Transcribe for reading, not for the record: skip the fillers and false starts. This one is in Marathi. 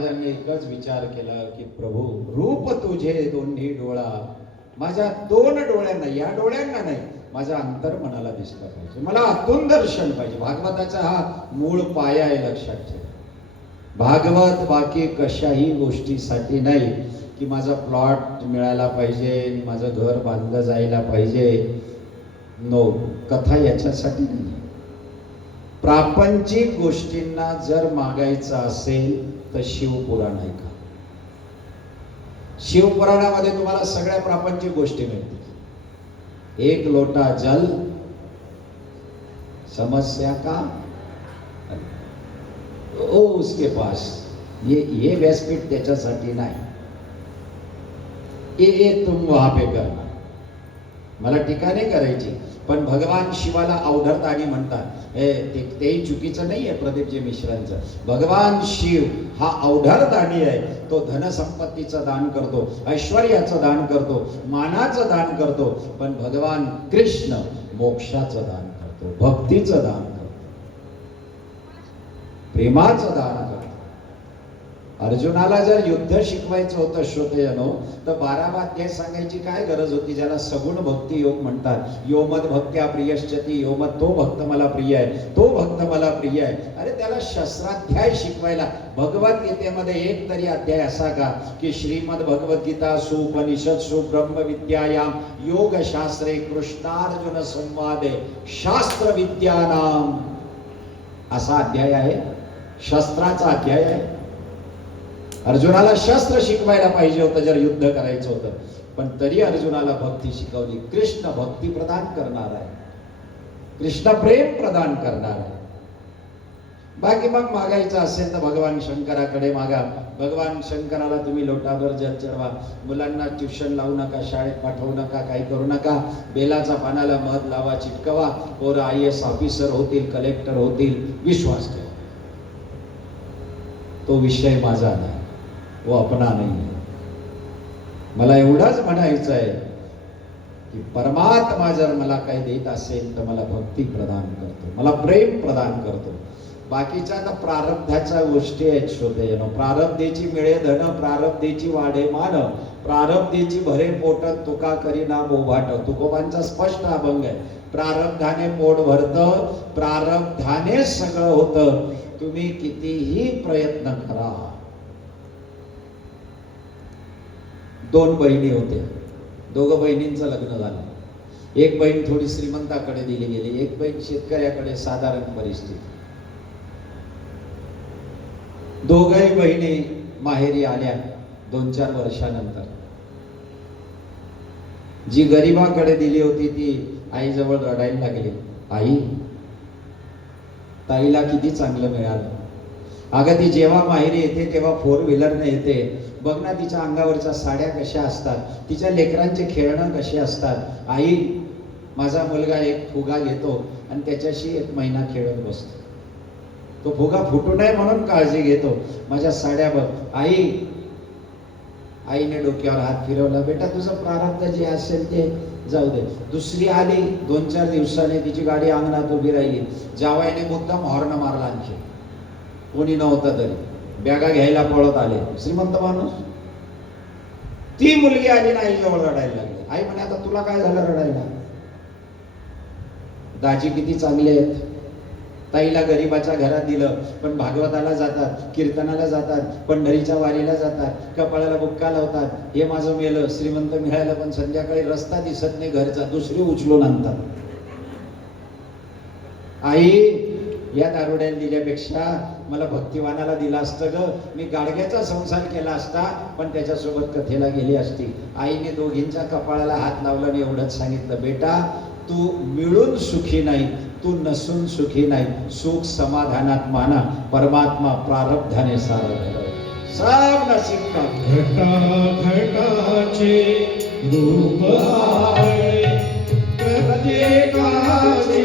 त्यांनी एकच विचार केला की प्रभू रूप तुझे दोन्ही डोळा, माझ्या दोन डोळ्यांना, या डोळ्यांना नाही, माझ्या अंतर मनाला दिसलं पाहिजे, मला आतून दर्शन पाहिजे. भागवताचा हा मूळ पाया आहे, लक्षात ठेवा. भागवत बाकी कशाही गोष्टीसाठी नाही की माझा प्लॉट मिळायला पाहिजे, माझं घर बांधलं जायला पाहिजे. नो, कथा याच्यासाठी नाही. प्रापंचिक गोष्टींना जर मागायचं असेल तर शिवपुराण ऐका. शिवपुराणामध्ये तुम्हाला सगळ्या प्रापंचिक गोष्टी मिळतील. एक लोटा जल, समस्या का ओ उसके पास. ये व्यासपीठ त्याच्यासाठी नाही. ये तुम वहां पे करना. मला टीका नाही करायची, पण भगवान शिवाला अवधरदानी म्हणतात. तेही चुकीचं नाही आहे प्रदीपजी मिश्रांचं. भगवान शिव हा अवधरदानी आहे. तो धनसंपत्तीचं दान करतो, ऐश्वर्याचं दान करतो, मानाचं दान करतो. पण भगवान कृष्ण मोक्षाचं दान करतो, भक्तीचं दान करतो, प्रेमाचं दान करतो. अर्जुनाला जर युद्ध शिकवायचं होतं श्रोतेजनो, तर 12वा अध्याय सांगायची काय गरज होती? ज्याला सगुण भक्ती योग म्हणतात. यो मद भक्त्या प्रियश्चती, यो मद, तो भक्त मला प्रिय आहे, तो भक्त मला प्रिय आहे. अरे त्याला शस्त्राध्याय शिकवायला भगवद्गीतेमध्ये एक तरी अध्याय असा का की श्रीमद भगवद्गीता सुपनिषत्सु ब्रह्मविद्यायाम योगशास्त्रे कृष्णार्जुन संवादे शास्त्र विद्यानाम, असा अध्याय आहे? शस्त्राचा अध्याय आहे. अर्जुनाला शस्त्र शिकवायला पाहिजे होतं जर युद्ध करायचं होतं, पण तरी अर्जुनाला भक्ती शिकवली. कृष्ण भक्ती प्रदान करणार आहे, कृष्ण प्रेम प्रदान करणार आहे. बाकी मग मागायचं असेल तर भगवान शंकराकडे मागा. भगवान शंकराला तुम्ही लोटाभर जल चढवा. मुलांना ट्युशन लावू नका, शाळेत पाठवू नका, काही करू नका. बेलाचा पानाला मध लावा, चिटकवा, पोरं IAS ऑफिसर होतील, कलेक्टर होतील. विश्वास ठेवा. तो विषय माझा नाही, वो अपना नाही. मला एवढंच म्हणायचं आहे की परमात्मा जर मला काही देत असेल तर मला भक्ती प्रदान करतो, मला प्रेम प्रदान करतो. बाकीच्या तर प्रारब्धाच्या गोष्टी आहेत श्रोतेजनो. प्रारब्धेची मिळे धन, प्रारब्धेची वाढे मान, प्रारब्धेची भरे पोट, तुका करी ना बोभाट. तुकोबांचा स्पष्ट अभंग आहे. प्रारब्धाने पोट भरतं, प्रारब्धाने सगळं होतं. तुम्ही कितीही प्रयत्न करा. 2 बहिणी होत्या. दोघं बहिणींचं लग्न झालं. एक बहीण थोडी श्रीमंताकडे दिली गेली, एक बहीण शेतकऱ्याकडे, साधारण परिस्थिती. दोघही बहिणी माहेरी आल्या 2-4 वर्षानंतर. जी गरिबाकडे दिली होती ती आईजवळ रडायला लागली. आई, ताईला किती चांगलं मिळालं. अगं ती जेव्हा माहेरी येते तेव्हा 4 व्हीलरने येते. बघ ना तिच्या अंगावरच्या साड्या कशा असतात, तिच्या लेकरांचे खेळणं कसे असतात. आई, माझा मुलगा एक फुगा घेतो आणि त्याच्याशी 1 महिना खेळत बसतो. तो फुगा फुटू नये म्हणून काळजी घेतो. माझ्या साड्या बघ. आई, आईने डोक्यावर हात फिरवला. बेटा तुझं प्रारब्ध जे असेल ते जाऊ दे. दुसरी आली 2-4 दिवसाने, तिची गाडी अंगणात उभी राहिली. जावयाने मुद्दाम हॉर्न मारला. आणखी कोणी नव्हतं तरी बॅगा घ्यायला पळत आले. श्रीमंत माणूस. ती मुलगी आली ना, आईजवळ रडायला लागली. आई म्हणे, आता तुला काय झालं रडायला? दाजी किती चांगले आहेत. ताईला गरीबाच्या घरात दिलं, पण भागवताला जातात, कीर्तनाला जातात, पंढरीच्या वारीला जातात, कपाळाला बुक्का लावतात. हे माझं मेलं, श्रीमंत मिळालं, पण संध्याकाळी रस्ता दिसत नाही घरचा, दुसरी उचलून आणतात. आई, या दारुड्याला दिल्यापेक्षा मला भक्तिवानाला दिला असतं ग. मी गाडग्याचा संसार केला असता, पण त्याच्यासोबत कथेला गेली असती. आईने दोघींच्या कपाळाला हात लावला आणि एवढंच सांगितलं, बेटा तू मिळून सुखी नाही, तू नसून सुखी नाही. सुख समाधानात माना, परमात्मा प्रारब्धाने सारं सब नसीब का. घटाचे रूप आहे प्रत्येकाचे